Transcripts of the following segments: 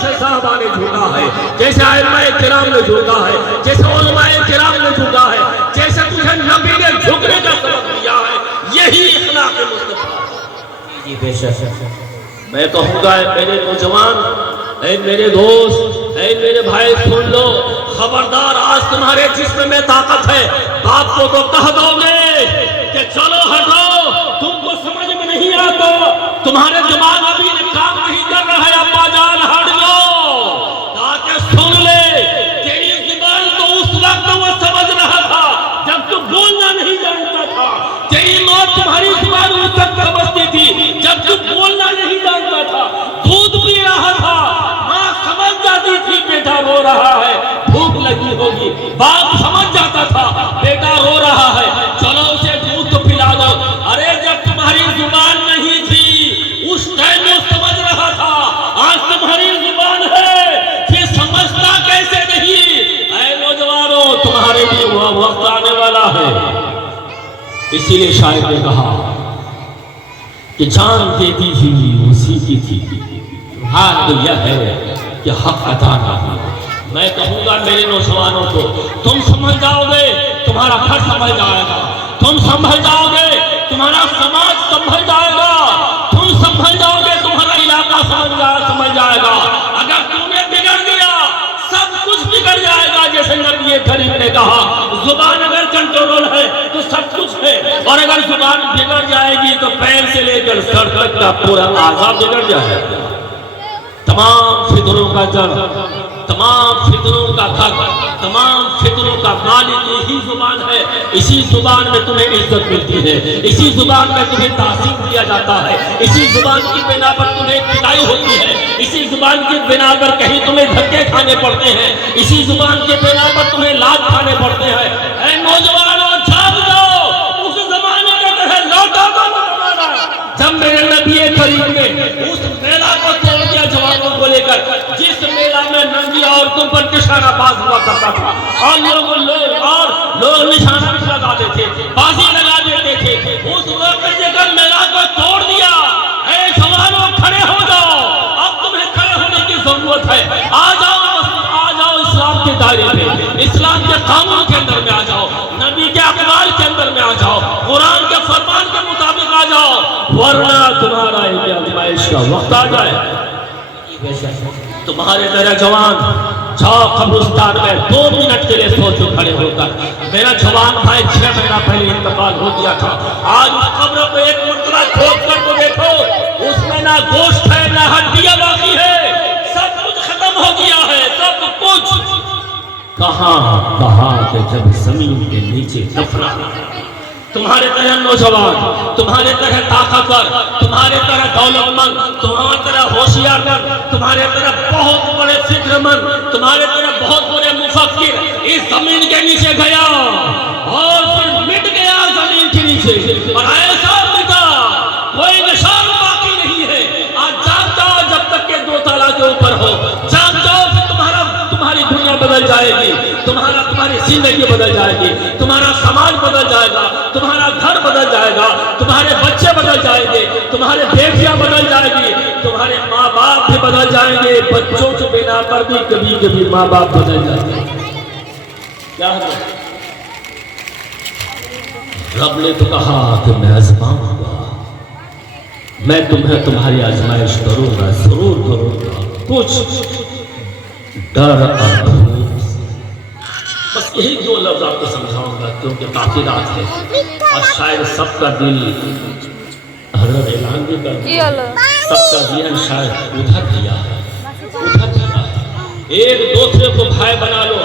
جیسے صحابہ نے جھوٹا ہے، جیسے ائمہ کرام نے جھوٹا ہے، جیسے علماء کرام نے جھوٹا ہے، جیسے تجھے نبی نے جھکنے کا سبق دیا ہے، یہی اخلاق مصطفیٰ۔ جی بے شک میں کہوں گا اے میرے نوجوان، اے میرے دوست، اے میرے بھائی سن لو، خبردار آج تمہارے جسم میں طاقت ہے، باپ کو تو کہہ دو گے کہ چلو ہٹو، تم کو سمجھ میں نہیں آتا، تمہارے دماغ ابھی کام نہیں کر رہا ہے، ابا جان ہٹ جاؤ، تاکہ سن لے تیری زبان تو اس وقت وہ سمجھ رہا تھا جب تو بولنا نہیں جانتا تھا، تیری ماں تمہاری زبان اس وقت سمجھتی تھی جب تو بولنا نہیں جانتا تھا، دودھ پی رہا تھا، ماں سمجھ جاتی تھی بیٹا رو رہا ہے، بھوک لگی ہوگی، باپ سمجھ جاتا تھا بیٹا رو رہا ہے، چلو اسے دودھ تو پلا دو، ارے جب تمہاری زبان نہیں تھی اس ٹائم وہ سمجھ رہا تھا، آج تمہاری زبان ہے پھر سمجھتا کیسے نہیں؟ اے نوجوانوں تمہارے لیے وہ وقت آنے والا ہے، اسی لیے شاعر نے کہا کہ جان دیتی تھی اسی کی تھی، حال تو یہ ہے کہ حق ادا نہ ہو۔ میں کہوں گا میرے نوجوانوں کو تم سمجھ جاؤ گے تمہارا گھر سمجھ جائے گا، تم سمجھ جاؤ گے تمہارا سماج سمجھ جائے گا، تم سمجھ جاؤ گے تمہارا علاقہ سمجھ جائے گا، اگر تم نے بگڑ دیا سب کچھ بگڑ جائے گا، جیسے نبی کریم نے کہا زبان اگر کنٹرول ہے تو سب کچھ ہے، اور اگر زبان بگڑ جائے گی تو پیر سے لے کر سر تک کا پورا اعضاء بگڑ جائے گا۔ تمام فتنوں کا جڑ، تمام فتنوں کا گھر، تمام فتنوں کا مالک یہی زبان ہے، اسی زبان میں تمہیں عزت ملتی ہے، اسی زبان میں تمہیں تعظیم دیا جاتا ہے، اسی زبان کی بنا پر تمہیں پٹائی ہوتی ہے، اسی زبان کی بنا پر کہیں تمہیں دھکے کھانے پڑتے ہیں، اسی زبان کی بنا پر تمہیں لات کھانے پڑتے ہیں۔ اے نوجوانوں جاگ جاؤ، اس زمانے کا طرح لوٹا دو زمانہ جب میرے نبی کریم نے اس میلہ کو توڑ دیا جوانوں کو لے کر، جس میلہ میں ننگی عورتوں پر نشانہ باز ہوا کرتا تھا، اور لوگ نشانہ بھی لگاتے تھے، بازی لگا دیتے تھے، اس وقت جب میلہ کو توڑ دیا، اے جوانوں کھڑے ہو جاؤ، اب تمہیں کھڑے ہونے کی ضرورت ہے، آ جاؤ اسلام کے دائرے میں، اسلام کے قانون کے اندر میں آ جاؤ، نبی کے اقوال کے اندر میں آ جاؤ، قرآن کے فرمان کے مطابق آ جاؤ، ورنہ تمہارا ایک آزمائش کا وقت آ جائے۔ تمہارے میرے جوان جاؤ قبرستان میں 2 منٹ کے لیے سوچو کھڑے ہو کر، میرا جوان بھائی 6 مہینہ پہلے انتقال ہو گیا تھا، آج اس قبر کو ایک مرتبہ کھود کر تو دیکھو، اس میں نہ گوشت ہے نہ ہڈیاں باقی ہے، سب کچھ ختم ہو گیا ہے، سب کچھ کہاں کہ جب زمین کے نیچے دفنا تمہارے طرح نوجوان، تمہارے طرح طاقتور، تمہارے طرح دولت مند، تمہارے طرح ہوشیار مند، تمہارے طرح بہت بڑے فکر مند، تمہارے طرح بہت بڑے مفکر اس زمین کے نیچے گیا اور پھر مٹ گیا زمین کے نیچے، اور ایسا مٹا کوئی نشان باقی نہیں ہے۔ آج جاگ جاؤ جب تک کہ 2 تالا کے اوپر ہو، جاگ جاؤ پھر تمہاری دنیا بدل جائے گی، تمہاری زندگی بدل جائے گی، تمہارا سماج بدل جائے گا، تمہارا گھر بدل جائے گا، تمہارے بچے بدل جائیں گے، تمہارے بیٹیاں بدل جائیں گی، تمہارے ماں باپ بھی بدل جائیں گے، بچوں کے بنا پر بھی کبھی کبھی ماں باپ بدل جائیں گے۔ کیا ہے؟ رب نے تو کہا کہ میں آزماؤں گا، میں تمہیں تمہاری آزمائش کروں گا، ضرور کروں گا، کچھ ڈر اور بس یہی 2 لفظ آپ کو سمجھاؤں گا کیونکہ کافی رات ہے اور شاید سب کا دل حضرت اعلان بھی کر دیا، سب کا ذہن شاید ادھر دیا ہے۔ ایک دوسرے کو بھائی بنا لو،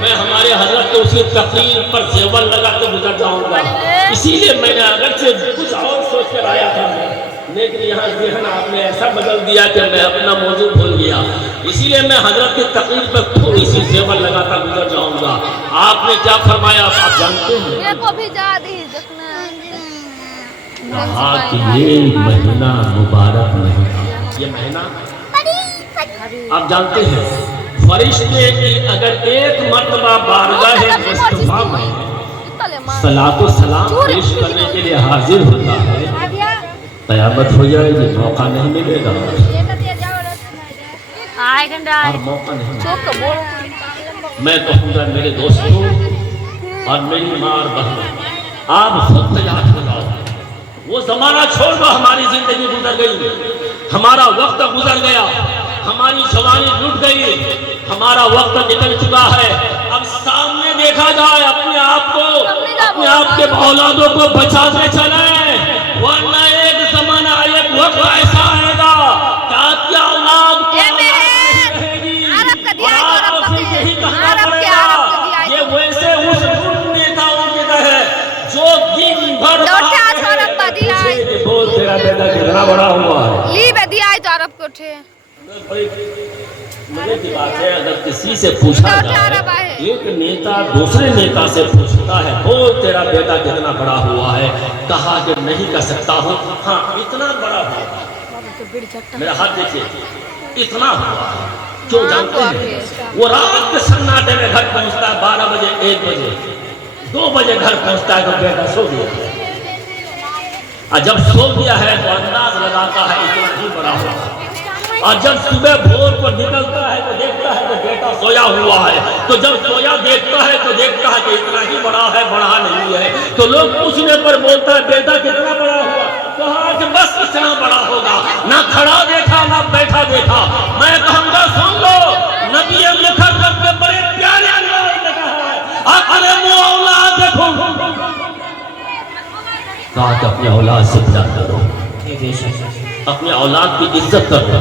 میں ہمارے حضرت کے اسی تقریر پر زیور لگا کے گزر جاؤں گا، اسی لیے میں نے اگرچہ کچھ اور سوچ کر آیا تھا لیکن یہاں ذہن آپ نے ایسا بدل دیا کہ میں اپنا موضوع بھول گیا، اسی لیے میں حضرت کی تقریر پر تھوڑی سی زیور لگا کر گزر جاؤں گا۔ آپ نے کیا فرمایا آپ جانتے ہیں؟ کہا کہ یہ مہینہ مبارک مہینہ، یہ مہینہ آپ جانتے ہیں فرشتے کی اگر ایک مرتبہ بارگاہ مصطفیٰ میں صلاۃ و سلام پیش کرنے کے لیے حاضر ہوتا ہے، قیامت ہو جائے گی، موقع نہیں ملے گا۔ اور موقع نہیں. میں کہوں گا میرے دوستوں اور میری ماں اور بہن، آپ خود تیار ہو جاؤ. وہ زمانہ چھوڑ دو، ہماری زندگی گزر گئی، ہمارا وقت گزر گیا، ہماری جوانی لٹ گئی، ہمارا وقت نکل چکا ہے. اب سامنے دیکھا جائے، اپنے آپ کو، اپنے آپ کے اولادوں کو بچاتے چلیں، ورنہ ایک زمانہ، ایک وقت ایسا آئے گا کہ آپ کی اولاد کو رہے گی اور آپ کو یہی کہنا پڑے گا یہ ویسے اس نیتاؤں کی طرح جو دن بھر تیرا بیٹا کتنا بڑا ہوا ہے. مجھے کی بات ہے، اگر کسی سے پوچھا جائے، ایک نیتا دوسرے نیتا سے پوچھتا ہے بول تیرا بیٹا کتنا بڑا ہوا ہے، کہا کہ نہیں کہہ سکتا ہوں، ہاں اتنا بڑا ہوا. میرا ہاتھ دیکھیے، اتنا ہوا. کیوں جانتے ہیں؟ وہ رات کے سناٹے میں گھر پہنچتا ہے 12 بجے، 1 بجے، 2 بجے گھر پہنچتا ہے تو بیٹا سو گیا. اور جب سو گیا ہے تو انداز لگاتا ہے اتنا ہی بڑا ہوا. اور جب صبح بھور کو نکلتا ہے تو دیکھتا ہے کہ بیٹا سویا ہوا ہے. تو جب سویا دیکھتا ہے تو دیکھتا ہے کہ اتنا ہی بڑا ہے، بڑا نہیں ہے. تو لوگ پوچھنے پر بولتا ہے بیٹا کتنا بڑا ہوا؟ کہا کہ بس اتنا بڑا ہوگا، نہ کھڑا دیکھا نہ بیٹھا دیکھا. میں کہوں گا سن لو، نبی مکرم رب کے بڑے پیارے انداز میں کہا ہے اکرموا اولادکم، کہا کہ اپنے اولاد سے پیار کرو، اپنے اولاد کی عزت کرو،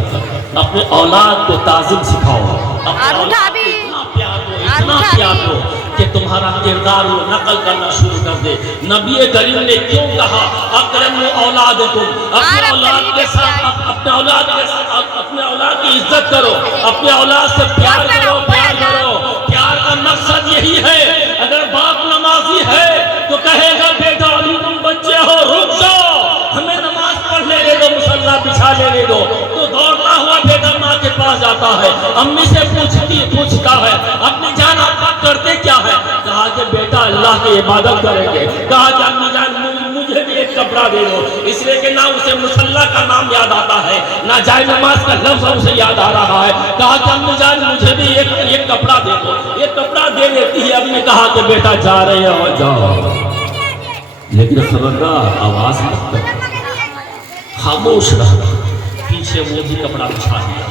اپنے اولاد کو تعظیم سکھاؤ، اپنے اولاد کو اتنا پیار دو، اتنا پیار دو کہ تمہارا کردار وہ نقل کرنا شروع کر دے. نبی کریم نے کیوں کہا اکرموا اولادکم، اپنے اولاد کے ساتھ، اپنے اولاد کے ساتھ، اپنے اولاد کی عزت کرو، اپنے اولاد سے پیار کرو، پیار کرو. پیار کا مقصد یہی ہے. اگر باپ نمازی ہے تو کہے گا بیٹا ابھی تم بچے ہو، رک جاؤ، ہمیں نماز پڑھنے دے دو، مصلی بچھا لے دو. تو دوڑتا ہوا بیٹا ماں کے پاس جاتا ہے، امی سے پوچھتا ہے اپنی جان ابا کرتے کیا ہے؟ کہا کہ بیٹا اللہ کی عبادت کریں گے. کہا کہ امی جان مجھے بھی ایک کپڑا دے دو، اس لیے کہ نہ اسے مصلی کا نام یاد آتا ہے، نہ جائے نماز کا لفظ اسے یاد آ رہا ہے. کہا کہ امی جان مجھے بھی ایک کپڑا دے دو. ایک کپڑا دے دیتی ہے. اب نے کہا کہ بیٹا جا رہے ہو جاؤ، لیکن خبردار آواز مت کرو، خاموش رہنا. پیچھے وہ بھی کپڑا بچھا دیا.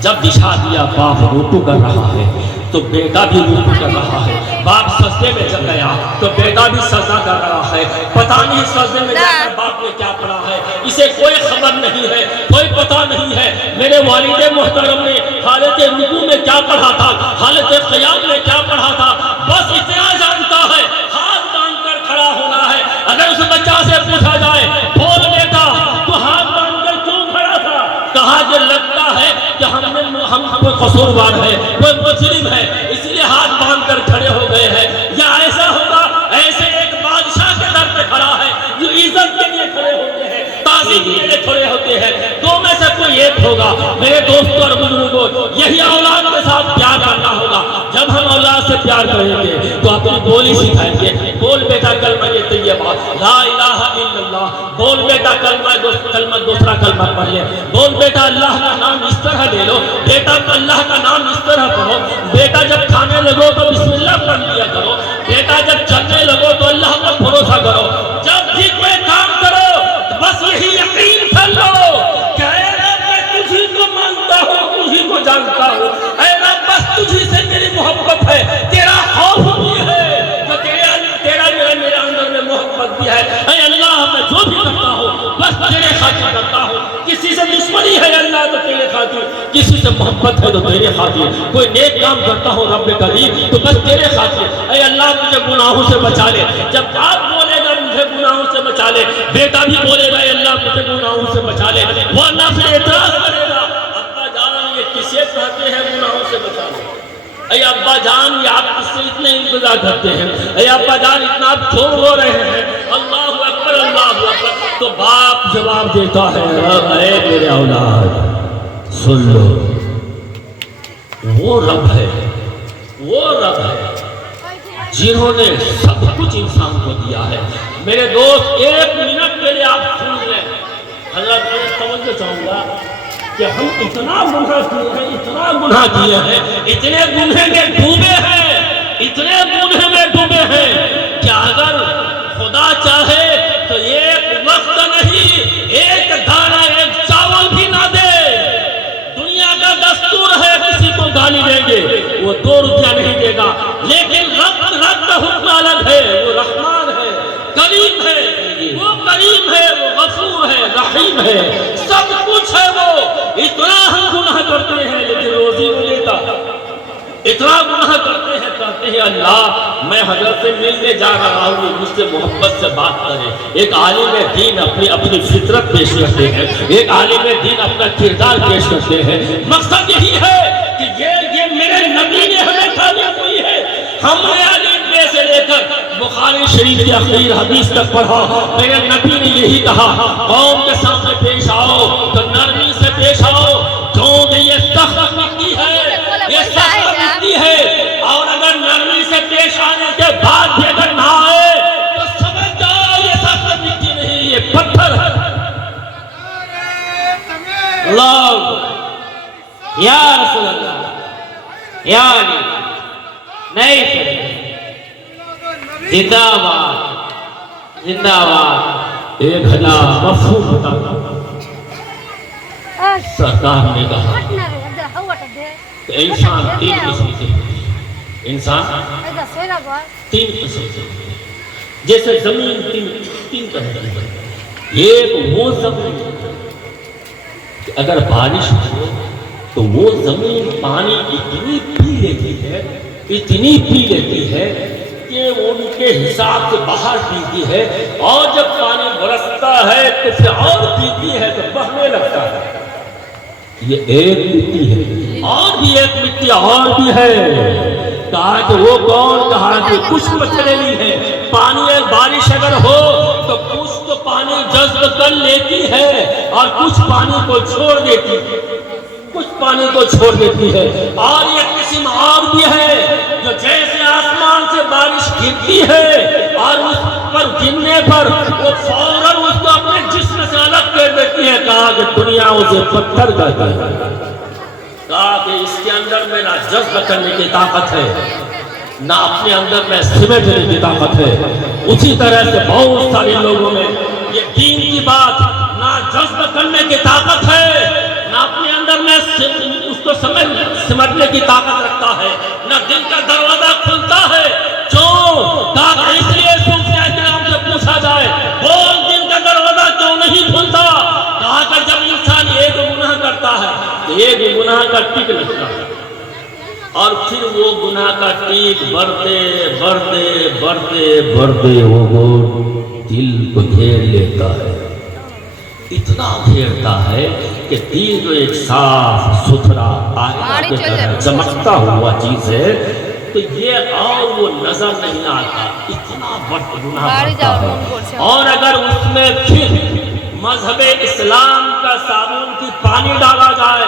جب بچھا دیا باپ رکوع کر رہا ہے تو بیٹا بھی رکوع کر رہا ہے. باپ سجدے میں جب گیا تو بیٹا بھی سجدہ کر رہا ہے. پتہ نہیں سجدے میں جا کر باپ نے کیا پڑھا ہے، اسے کوئی خبر نہیں ہے، کوئی پتہ نہیں ہے. میرے والد محترم نے حالت رکوع میں کیا پڑھا تھا، حالت قیام میں کیا پڑھا تھا، بس اتنا جانتا ہے ہاتھ باندھ کر کھڑا ہونا ہے. اگر اس بچہ سے پوچھا جائے بول بیٹا تو ہاتھ باندھ کر کیوں کھڑا تھا، کہا کہ لگتا ہے کہ ہم کوئی قصوروار ہے، کوئی مجرم ہے، اس لیے ہاتھ باندھ کر کھڑے ہو گئے ہیں. یا ایسا ہوگا ایسے ایک بادشاہ کے در پہ کھڑا ہے جو عزت کے لیے کھڑے ہوتے ہیں، تعظیم کے لیے کھڑے ہوتے ہیں. دو میں سے کوئی ایک ہوگا. میرے دوستوں اور بزرگوں، یہی اولاد کے ساتھ پیار کرنا ہوگا. جب ہم اولاد سے پیار کریں گے تو اپنی بولی سکھائیں گے. بول بیٹا کلمہ طیبہ لا الہ الا اللہ، بول بیٹا کلمہ دوسرا کلمہ پڑھ لے. بول بیٹا اللہ کا نام اس طرح لے لو، بیٹا اللہ کا نام اس طرح پڑھو. بیٹا جب کھانے لگو تو بسم اللہ پڑھ لیا کرو. بیٹا جب چلنے لگو تو اللہ پر بھروسہ کرو. جب بھی کوئی کام کرو بس یہی یقین کر لو کہ اے رب میں تجھی کو مانتا ہوں، تجھی کو جانتا ہوں. اے رب بس تجھی سے میری محبت ہے، تیرا خوف بھی ہے، تو تیرا میرے اندر میں محبت بھی ہے. اے اللہ میں جو بھی کرتا ہوں بس تیرے خاطر کرتا ہوں. کسی سے دشمنی ہے اللہ تو تیرے خاطر، کسی سے محبت ہے تو تیرے خاطر. کوئی نیک کام کرتا ہوں رب کریم تو بس تیرے خاطر. اے اللہ مجھے گناہوں سے بچا لے. جب باپ بولے گا مجھے گناہوں سے بچا لے، بیٹا بھی بولے گا اے اللہ مجھے گناہوں سے بچا لے، ورنہ پھر اعتراض کرے گا ابا جان یہ کسے کہتے ہیں گناہوں سے بچا لے. اے ابا جان یہ آپ کس سے اتنے انتظار کرتے ہیں، اے ابا جان اتنا آپ کیوں رو رہے ہیں، اللہ اکبر اللہ اکبر. تو باپ جواب دیتا ہے اے میرے اولاد سن لو، وہ رب ہے، وہ رب ہے جنہوں نے سب کچھ انسان کو دیا ہے. میرے دوست ایک منٹ کے لیے آپ سن لیں. حضرت میں توجہ چاہوں گا، کہ ہم اتنا گناہ کیے ہیں، اتنا گناہ کیے ہیں، اتنے گناہ میں ڈوبے ہیں، اتنے گناہ میں ڈوبے ہیں کہ اگر خدا چاہے تو ایک وقت نہیں، ایک دانہ ایک چاول بھی نہ دے۔ دنیا کا دستور ہے کسی کو گالی دیں گے وہ 2 روپیہ نہیں دے گا، لیکن رب کا حکم الگ ہے، وہ رحمان ہے، کریم ہے، وہ کریم ہے، وہ غفور ہے، رحیم ہے، سب کچھ ہے وہ۔ اتنا ہم گناہ کرتے ہیں لیکن روزی نہیں دیتا، اتنا گناہ کرتے ہیں، کہتے ہیں اللہ میں حضرت سے ملنے جا رہا ہوں، مجھ سے محبت سے بات کرے۔ ایک عالم دین اپنی فطرت پیش کرتے ہیں، ایک عالم دین اپنا کردار پیش کرتے ہیں، مقصد یہی ہے کہ یہ میرے نبی نے ہمیں تعلیم دی ہے۔ ہم نے عالم بے سے لے کر بخاری شریف کی آخری حدیث تک پڑھا، میرے نبی نے یہی کہا قوم کے سامنے پیش آؤ تو نرمی سے پیش آؤ، کیونکہ یہ سخت مٹی ہے، یہ سخت مٹی ہے، اور اگر نرمی سے پیش آنے کے بعد بھی اگر نہ آئے تو سمجھ جاؤ یہ سخت مٹی نہیں، یہ پتھر ہے۔ اللہ یا رسول اللہ یا علی نہیں زندہ باد زندہ باد۔ 1000 مفہوم بتاتا سرکار نے کہا کہ انسان 3 قسم سے، انسان 3 قسم سے، جیسے زمین 3 طرح کی ہے۔ ایک وہ زمین کہ اگر بارش ہو تو وہ زمین پانی اتنی پی لیتی ہے، اتنی پی لیتی ہے کہ ان کے حساب سے باہر پیتی ہے، اور جب پانی برستا ہے تو پھر اور پیتی ہے تو بہنے لگتا ہے۔ یہ ایک مٹی ہے، اور بھی ایک مٹی اور بھی ہے۔ کہا کہ وہ کون؟ کہا کہ کچھ پتھریلی ہے، پانی بارش اگر ہو تو کچھ تو پانی جذب کر لیتی ہے اور کچھ پانی کو چھوڑ دیتی ہے، کچھ پانی کو چھوڑ دیتی ہے۔ اور ایک قسم اور بھی ہے جو جیسے آسمان سے بارش گرتی ہے اور اس پر گرنے پر وہ فوراً اس کو اپنے جسم سے الگ کر دیتی ہے۔ کہا کہ دنیا اسے پتھر کہتا ہے، کہا کہ اس کے اندر میں نہ جذب کرنے کی طاقت ہے، نہ اپنے اندر میں سمیٹنے کی طاقت ہے۔ اسی طرح سے بہت سارے لوگوں میں یہ دین کی بات نہ جذب کرنے کی طاقت ہے، نہ اپنے اندر میں اس کو سمجھنے کی طاقت رکھتا ہے، نہ دل کا دروازہ کھلتا ہے۔ کیوں؟ کہا اس لیے صوفیاء کرام سے پوچھا جائے بول دل کا دروازہ کیوں نہیں کھلتا؟ کہا کہ جب انسان ایک گناہ کرتا ہے تو ایک گناہ کا ٹک لگتا ہے، اور پھر وہ گناہ کا ٹیک بڑھتے بڑھتے بڑھتے بڑھتے وہ دل کو گھیر لیتا ہے، اتنا گھیرتا ہے کہ دل جو ایک صاف ستھرا آئینہ کی طرح چمکتا ہوا چیز ہے تو یہ اور وہ نظر نہیں آتا، اتنا بڑا گناہ کرتا ہے۔ اور اگر اس میں پھر مذہب اسلام کا صابن کی پانی ڈالا جائے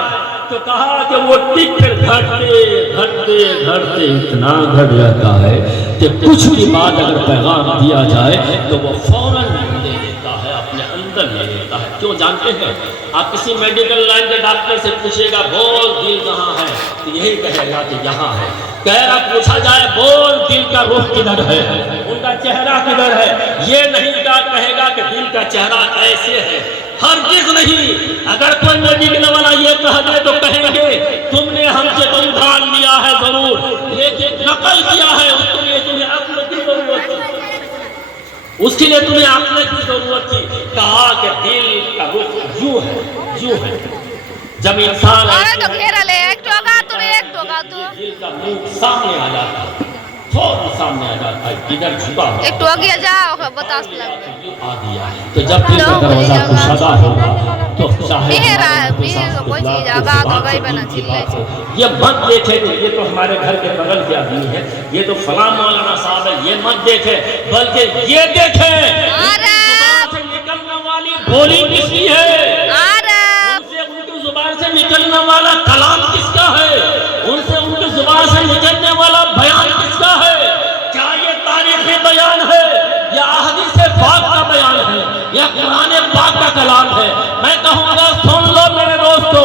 تو کہا کہ وہ ٹک کر گھٹتے گھٹتے گھٹتے اتنا گھٹ جاتا ہے کہ کچھ بھی بات اگر پیغام دیا جائے تو وہ فوراً لے لیتا ہے، اپنے اندر لے لیتا ہے۔ کیوں جانتے ہیں؟ آپ کسی میڈیکل لائن کے ڈاکٹر سے پوچھے گا بول دل کہاں ہے تو یہی کہے گا کہ یہاں ہے۔ کہنا پوچھا جائے بول دل کا رخ کدھر ہے، ان کا چہرہ کدھر ہے، یہ نہیں کہے گا کہ دل کا چہرہ ایسے ہے، ہرگز نہیں۔ اگر کوئی میڈیکل والا یہ کہہ دے تو کہیں گے تم نے ہم سے ادھار لیا ہے ضرور، لیکن نقل کیا ہے، اس کے لیے تمہیں عقل کی ضرورت تھی، اس کے لیے تمہیں عقل کی ضرورت تھی۔ کہا کہ دل کا رخ یوں ہے، یوں ہے۔ جب انسان دل کا منہ سامنے آ جاتا ہے، فوراً سامنے آ جاتا ہے، جدھر جھکا ہو ایک تو آگیا جاؤ بتا آ گیا۔ تو جب دل کا دروازہ کشادہ ہوگا تو چاہے یہ مت دیکھے کہ یہ تو ہمارے گھر کے بغل کے آدمی ہے، یہ تو فلاں مولانا صاحب ہے، یہ مت دیکھے، بلکہ یہ دیکھے زبان سے نکلنے والی بولی کس کی ہے، زبان سے نکلنے والا کلام کس کا ہے، ان سے ان کی زبان سے نکلنے والا بیان کس کا ہے؟ کیا یہ تاریخی بیان ہے یا احادیث پاک کا بیان ہے یا قرآن پاک کا کلام ہے؟ میں کہوں گا سن لو میرے دوستو،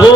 2